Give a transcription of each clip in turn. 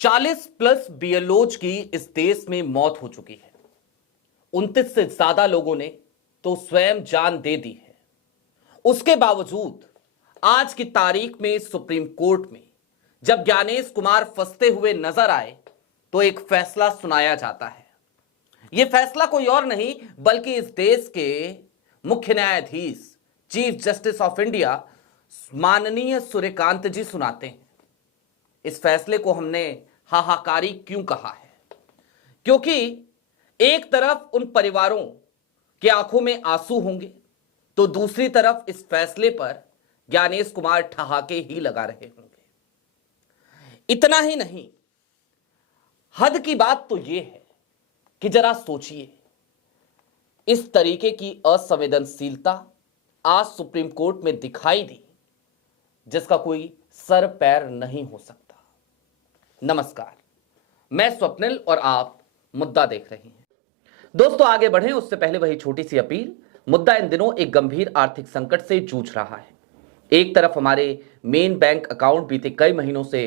40 plus बीएलओज की इस देश में मौत हो चुकी है। 29 से ज्यादा लोगों ने तो स्वयं जान दे दी है। उसके बावजूद आज की तारीख में सुप्रीम कोर्ट में जब ज्ञानेश कुमार फंसते हुए नजर आए तो एक फैसला सुनाया जाता है। यह फैसला कोई और नहीं बल्कि इस देश के मुख्य न्यायाधीश चीफ जस्टिस ऑफ इंडिया माननीय सूर्यकांत जी सुनाते हैं। इस फैसले को हमने हाहाकारी क्यों कहा है? क्योंकि एक तरफ उन परिवारों के आंखों में आंसू होंगे तो दूसरी तरफ इस फैसले पर ज्ञानेश कुमार ठहाके ही लगा रहे होंगे। इतना ही नहीं, हद की बात तो यह है कि जरा सोचिए, इस तरीके की असंवेदनशीलता आज सुप्रीम कोर्ट में दिखाई दी जिसका कोई सर पैर नहीं हो सकता। नमस्कार, मैं स्वप्निल और आप मुद्दा देख रहे हैं। दोस्तों, आगे बढ़ें उससे पहले वही छोटी सी अपील। मुद्दा इन दिनों एक गंभीर आर्थिक संकट से जूझ रहा है। एक तरफ हमारे मेन बैंक अकाउंट बीते कई महीनों से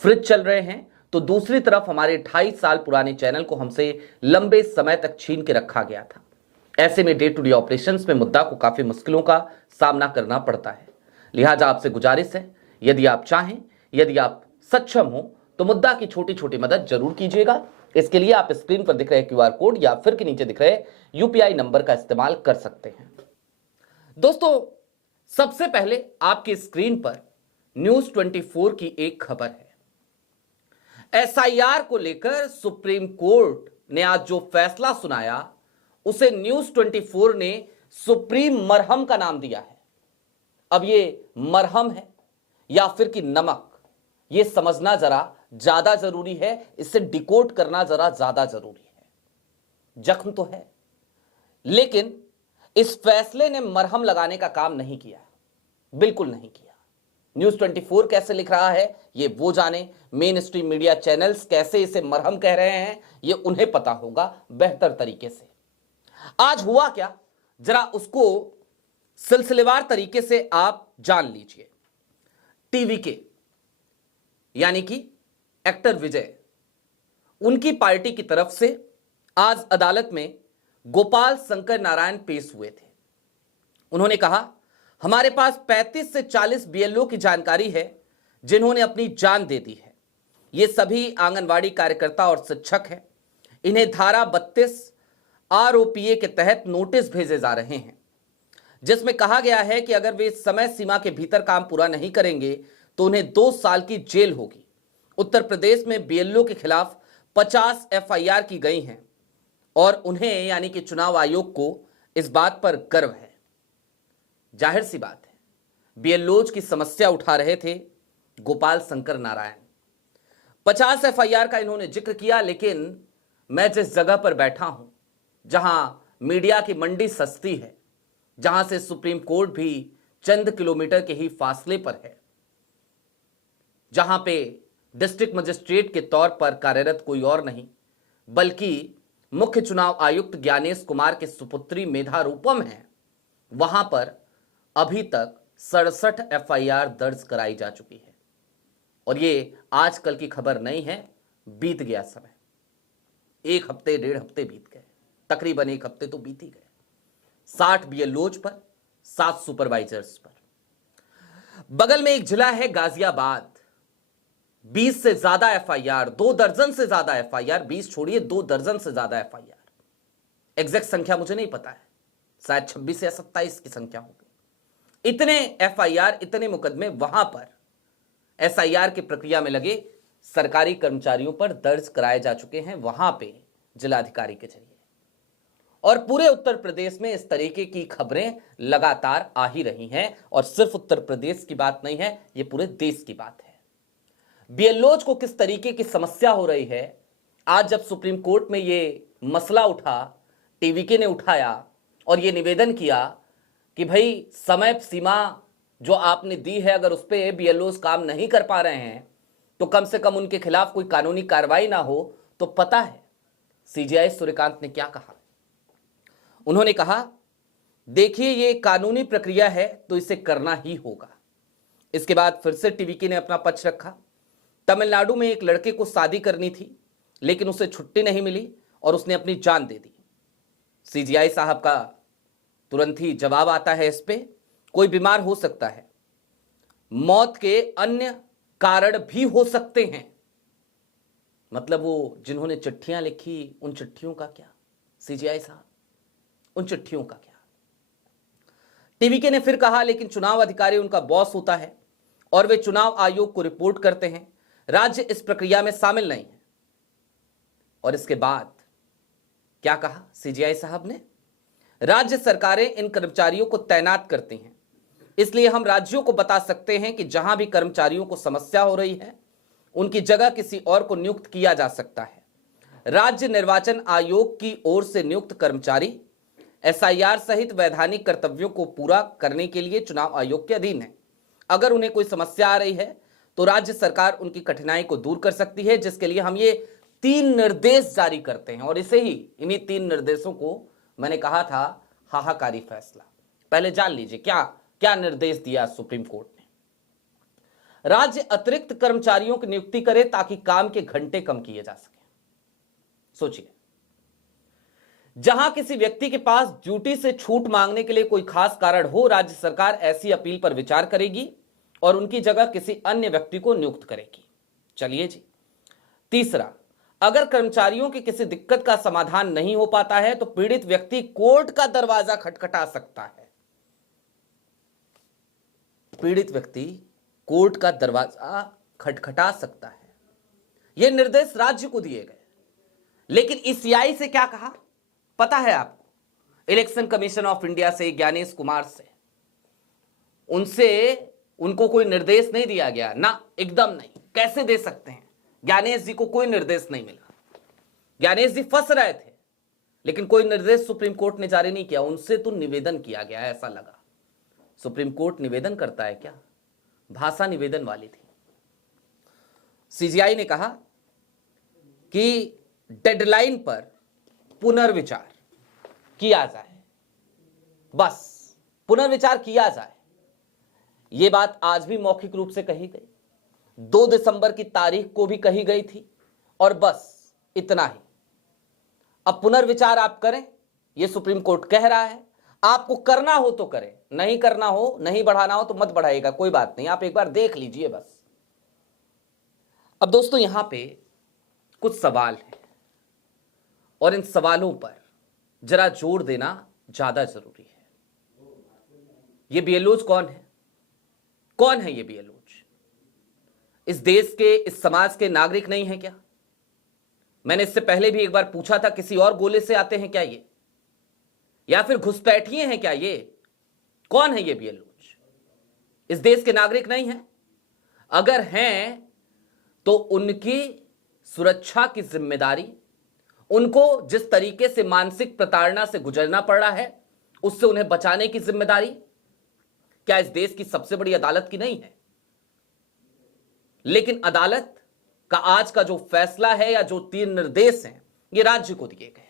फ्रीज चल रहे हैं तो दूसरी तरफ हमारे 28 साल पुराने चैनल को हमसे लंबे समय तक छीन के रखा गया था। ऐसे में डे टू डे ऑपरेशंस में मुद्दा को काफी मुश्किलों का सामना करना पड़ता है। लिहाजा आपसे गुजारिश है, यदि आप चाहें, यदि आप सक्षम हो तो मुद्दा की छोटी छोटी मदद जरूर कीजिएगा। इसके लिए आप स्क्रीन पर दिख रहे क्यूआर कोड या फिर के नीचे दिख रहे यूपीआई नंबर का इस्तेमाल कर सकते हैं। दोस्तों, सबसे पहले आपकी स्क्रीन पर न्यूज 24 की एक खबर है। एसआईआर को लेकर सुप्रीम कोर्ट ने आज जो फैसला सुनाया उसे न्यूज 24 ने सुप्रीम मरहम का नाम दिया है। अब ये मरहम है या फिर कि नमक, ये समझना जरा ज्यादा जरूरी है, इसे डिकोड करना जरा ज्यादा जरूरी है। जख्म तो है, लेकिन इस फैसले ने मरहम लगाने का काम नहीं किया, बिल्कुल नहीं किया। न्यूज 24 कैसे लिख रहा है ये वो जाने, मेन स्ट्रीम मीडिया चैनल्स कैसे इसे मरहम कह रहे हैं ये उन्हें पता होगा बेहतर तरीके से। आज हुआ क्या, जरा उसको सिलसिलेवार तरीके से आप जान लीजिए। टीवी के यानी कि एक्टर विजय, उनकी पार्टी की तरफ से आज अदालत में गोपाल शंकर नारायण पेश हुए थे। उन्होंने कहा, हमारे पास 35 से 40 बीएलओ की जानकारी है जिन्होंने अपनी जान दे दी है। ये सभी आंगनवाड़ी कार्यकर्ता और शिक्षक हैं। इन्हें धारा 32 आरओपीए के तहत नोटिस भेजे जा रहे हैं जिसमें कहा गया है कि अगर वे समय सीमा के भीतर काम पूरा नहीं करेंगे तो उन्हें 2 साल की जेल होगी। उत्तर प्रदेश में बीएलओ के खिलाफ 50 एफआईआर की गई हैं और उन्हें यानी कि चुनाव आयोग को इस बात पर गर्व है। जाहिर सी बात है, बीएलओज की समस्या उठा रहे थे गोपाल शंकर नारायण। 50 एफआईआर का इन्होंने जिक्र किया, लेकिन मैं जिस जगह पर बैठा हूं, जहां मीडिया की मंडी सस्ती है, जहां से सुप्रीम कोर्ट भी चंद किलोमीटर के ही फासले पर है, जहां पे डिस्ट्रिक्ट मजिस्ट्रेट के तौर पर कार्यरत कोई और नहीं बल्कि मुख्य चुनाव आयुक्त ज्ञानेश कुमार के सुपुत्री मेधा रूपम है, वहां पर अभी तक 67 एफआईआर दर्ज कराई जा चुकी है। और ये आजकल की खबर नहीं है, बीत गया समय। 1 हफ्ते 1.5 हफ्ते बीत गए, तकरीबन 1 हफ्ते तो बीत ही गए। 60 बीएलओज पर, 7 सुपरवाइजर्स पर। बगल में एक जिला है गाजियाबाद, 20 से ज्यादा एफआईआर, 2 दर्जन से ज्यादा एफआईआर, 20 छोड़िए 2 दर्जन से ज्यादा एफआईआर। एग्जैक्ट संख्या मुझे नहीं पता है, शायद 26 या 27 की संख्या होगी। इतने एफआईआर, इतने मुकदमे वहां पर एसआईआर की प्रक्रिया में लगे सरकारी कर्मचारियों पर दर्ज कराए जा चुके हैं, वहां पे जिलाधिकारी के जरिए। और पूरे उत्तर प्रदेश में इस तरीके की खबरें लगातार आ ही रही हैं। और सिर्फ उत्तर प्रदेश की बात नहीं है, ये पूरे देश की बात है। बीएलओज को किस तरीके की समस्या हो रही है, आज जब सुप्रीम कोर्ट में ये मसला उठा, टीवीके ने उठाया और ये निवेदन किया कि भाई समय सीमा जो आपने दी है, अगर उस पर बीएलओज काम नहीं कर पा रहे हैं तो कम से कम उनके खिलाफ कोई कानूनी कार्रवाई ना हो। तो पता है सीजेआई सूर्यकांत ने क्या कहा? उन्होंने कहा, देखिए ये कानूनी प्रक्रिया है तो इसे करना ही होगा। इसके बाद फिर से टीवीके ने अपना पक्ष रखा तमिलनाडु में एक लड़के को शादी करनी थी, लेकिन उसे छुट्टी नहीं मिली और उसने अपनी जान दे दी। सीजीआई साहब का तुरंत ही जवाब आता है इस पे, कोई बीमार हो सकता है, मौत के अन्य कारण भी हो सकते हैं। मतलब वो जिन्होंने चिट्ठियां लिखी, उन चिट्ठियों का क्या? सीजीआई साहब, उन चिट्ठियों का क्या? टीवीके ने फिर कहा, लेकिन चुनाव अधिकारी उनका बॉस होता है और वे चुनाव आयोग को रिपोर्ट करते हैं, राज्य इस प्रक्रिया में शामिल नहीं है। और इसके बाद क्या कहा सीजीआई साहब ने? राज्य सरकारें इन कर्मचारियों को तैनात करती हैं, इसलिए हम राज्यों को बता सकते हैं कि जहां भी कर्मचारियों को समस्या हो रही है, उनकी जगह किसी और को नियुक्त किया जा सकता है। राज्य निर्वाचन आयोग की ओर से नियुक्त कर्मचारी एसआईआर सहित वैधानिक कर्तव्यों को पूरा करने के लिए चुनाव आयोग के अधीन है। अगर उन्हें कोई समस्या आ रही है तो राज्य सरकार उनकी कठिनाई को दूर कर सकती है, जिसके लिए हम ये 3 निर्देश जारी करते हैं। और इन्हीं 3 निर्देशों को मैंने कहा था हाहाकारी फैसला। पहले जान लीजिए क्या क्या निर्देश दिया सुप्रीम कोर्ट ने। राज्य अतिरिक्त कर्मचारियों की नियुक्ति करे ताकि काम के घंटे कम किए जा सके। सोचिए, जहां किसी व्यक्ति के पास ड्यूटी से छूट मांगने के लिए कोई खास कारण हो, राज्य सरकार ऐसी अपील पर विचार करेगी और उनकी जगह किसी अन्य व्यक्ति को नियुक्त करेगी। चलिए जी। तीसरा, अगर कर्मचारियों की किसी दिक्कत का समाधान नहीं हो पाता है तो पीड़ित व्यक्ति कोर्ट का दरवाजा खटखटा सकता है। पीड़ित व्यक्ति कोर्ट का दरवाजा खटखटा सकता है। यह निर्देश राज्य को दिए गए, लेकिन ईसीआई से क्या कहा पता है आपको? इलेक्शन कमीशन ऑफ इंडिया से, ज्ञानेश कुमार से, उनको कोई निर्देश नहीं दिया गया ना, एकदम नहीं। कैसे दे सकते हैं? ज्ञानेश जी को कोई निर्देश नहीं मिला। ज्ञानेश जी फंस रहे थे, लेकिन कोई निर्देश सुप्रीम कोर्ट ने जारी नहीं किया। उनसे तो निवेदन किया गया, ऐसा लगा। सुप्रीम कोर्ट निवेदन करता है क्या? भाषा निवेदन वाली थी। सीजीआई ने कहा कि डेडलाइन पर पुनर्विचार किया जाए, बस पुनर्विचार किया जाए। यह बात आज भी मौखिक रूप से कही गई, 2 दिसंबर की तारीख को भी कही गई थी, और बस इतना ही। अब पुनर्विचार आप करें, यह सुप्रीम कोर्ट कह रहा है। आपको करना हो तो करें, नहीं करना हो, नहीं बढ़ाना हो तो मत बढ़ाइएगा, कोई बात नहीं, आप एक बार देख लीजिए बस। अब दोस्तों, यहां पे कुछ सवाल हैं और इन सवालों पर जरा जोर देना ज्यादा जरूरी है। ये बीएलओज कौन है? कौन है ये बीएलओज? इस देश के, इस समाज के नागरिक नहीं है क्या? मैंने इससे पहले भी एक बार पूछा था, किसी और गोले से आते हैं क्या ये, या फिर घुसपैठिए हैं क्या ये? कौन है ये बीएलओज? इस देश के नागरिक नहीं है? अगर हैं तो उनकी सुरक्षा की जिम्मेदारी, उनको जिस तरीके से मानसिक प्रताड़ना से गुजरना पड़ रहा है, उससे उन्हें बचाने की जिम्मेदारी क्या इस देश की सबसे बड़ी अदालत की नहीं है? लेकिन अदालत का आज का जो फैसला है या जो 3 निर्देश हैं, ये राज्य को दिए गए।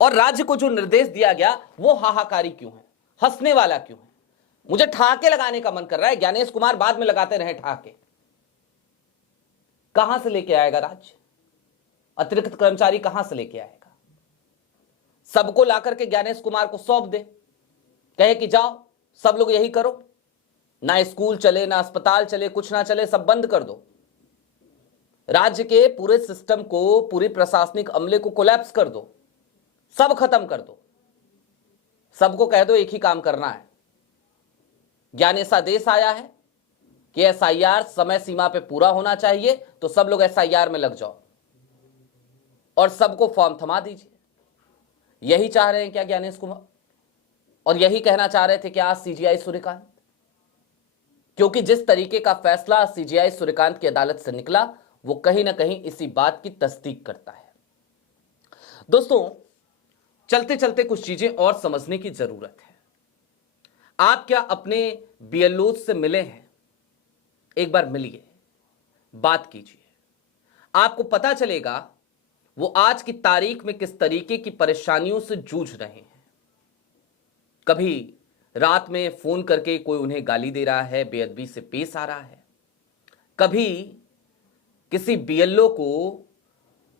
और राज्य को जो निर्देश दिया गया वो हाहाकारी क्यों है, हंसने वाला क्यों है? मुझे ठहाके लगाने का मन कर रहा है। ज्ञानेश कुमार बाद में लगाते रहे ठहाके। कहां से लेके आएगा राज्य? अतिरिक्त कर्मचारी कहां से लेके आएगा? सबको लाकर के ज्ञानेश कुमार को सौंप दे, कहे कि जाओ सब लोग यही करो, ना स्कूल चले, ना अस्पताल चले, कुछ ना चले, सब बंद कर दो। राज्य के पूरे सिस्टम को, पूरी प्रशासनिक अमले को कोलैप्स कर दो, सब खत्म कर दो, सबको कह दो एक ही काम करना है। ज्ञानेशादेश आया है कि एसआईआर समय सीमा पे पूरा होना चाहिए, तो सब लोग एसआईआर में लग जाओ और सबको फॉर्म थमा दीजिए। यही चाह रहे हैं क्या ज्ञानेश कुमार? और यही कहना चाह रहे थे क्या आज सीजीआई सूर्यकांत? क्योंकि जिस तरीके का फैसला सीजीआई सूर्यकांत की अदालत से निकला, वो कहीं ना कहीं इसी बात की तस्दीक करता है। दोस्तों, चलते चलते कुछ चीजें और समझने की जरूरत है। आप क्या अपने बीएलओ से मिले हैं? एक बार मिलिए, बात कीजिए, आपको पता चलेगा वो आज की तारीख में किस तरीके की परेशानियों से जूझ रहे हैं। कभी रात में फोन करके कोई उन्हें गाली दे रहा है, बेअदबी से पेश आ रहा है, कभी किसी बीएलओ को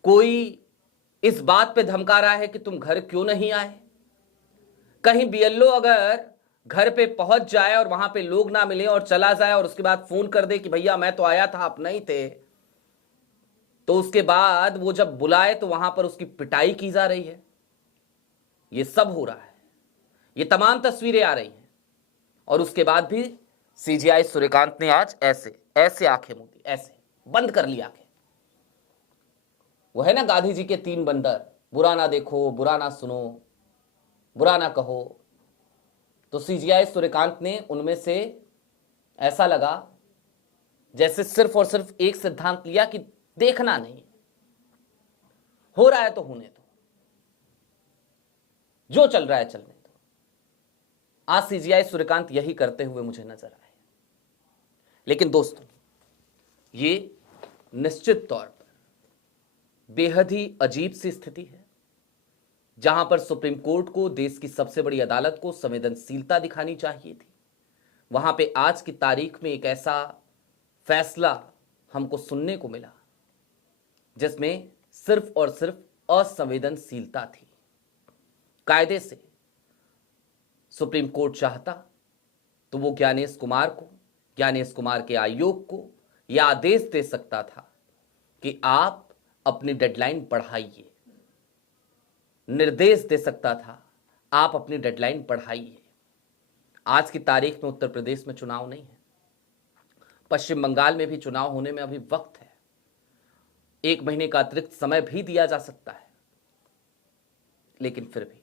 कोई इस बात पे धमका रहा है कि तुम घर क्यों नहीं आए। कहीं बीएलओ अगर घर पे पहुंच जाए और वहां पे लोग ना मिले और चला जाए और उसके बाद फोन कर दे कि भैया मैं तो आया था, आप नहीं थे, तो उसके बाद वो जब बुलाए तो वहां पर उसकी पिटाई की जा रही है। ये सब हो रहा है, ये तमाम तस्वीरें आ रही हैं। और उसके बाद भी सीजीआई सूर्यकांत ने आज ऐसे ऐसे आंखें मूंदी, ऐसे बंद कर ली आंखें। वो है ना गांधी जी के 3 बंदर, बुरा ना देखो, बुरा ना सुनो, बुरा ना कहो। तो सीजीआई सूर्यकांत ने उनमें से ऐसा लगा जैसे सिर्फ और सिर्फ एक सिद्धांत लिया कि देखना नहीं, हो रहा है तो होने दो, जो चल रहा है चलने दो। आज सीजीआई सूर्यकांत यही करते हुए मुझे नजर आए। लेकिन दोस्तों, ये निश्चित तौर पर बेहद ही अजीब सी स्थिति है, जहां पर सुप्रीम कोर्ट को, देश की सबसे बड़ी अदालत को संवेदनशीलता दिखानी चाहिए थी। वहां पे आज की तारीख में एक ऐसा फैसला हमको सुनने को मिला जिसमें सिर्फ और सिर्फ असंवेदनशीलता थी। कायदे से सुप्रीम कोर्ट चाहता तो वो ज्ञानेश कुमार को, ज्ञानेश कुमार के आयोग को यह आदेश दे सकता था कि आप अपनी डेडलाइन बढ़ाइए, निर्देश दे सकता था आप अपनी डेडलाइन बढ़ाइए। आज की तारीख में उत्तर प्रदेश में चुनाव नहीं है, पश्चिम बंगाल में भी चुनाव होने में अभी वक्त है, 1 महीने का अतिरिक्त समय भी दिया जा सकता है। लेकिन फिर भी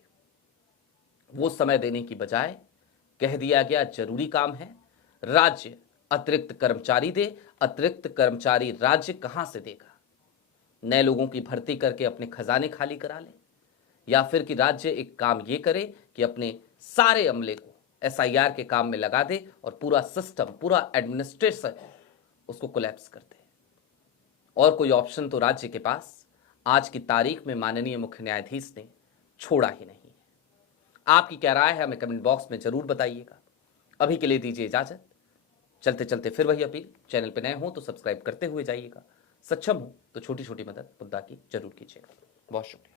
वो समय देने की बजाय कह दिया गया जरूरी काम है, राज्य अतिरिक्त कर्मचारी दे। अतिरिक्त कर्मचारी राज्य कहां से देगा? नए लोगों की भर्ती करके अपने खजाने खाली करा ले, या फिर कि राज्य एक काम ये करे कि अपने सारे अमले को एसआईआर के काम में लगा दे और पूरा सिस्टम, पूरा एडमिनिस्ट्रेशन उसको कोलैप्स कर दे। और कोई ऑप्शन तो राज्य के पास आज की तारीख में माननीय मुख्य न्यायाधीश ने छोड़ा ही नहीं है। आपकी क्या राय है हमें कमेंट बॉक्स में जरूर बताइएगा। अभी के लिए दीजिए इजाजत। चलते चलते फिर वही अपील, चैनल पे नए हो तो सब्सक्राइब करते हुए जाइएगा, सक्षम हो तो छोटी छोटी मदद मुद्दा की जरूर कीजिएगा। बहुत शुक्रिया।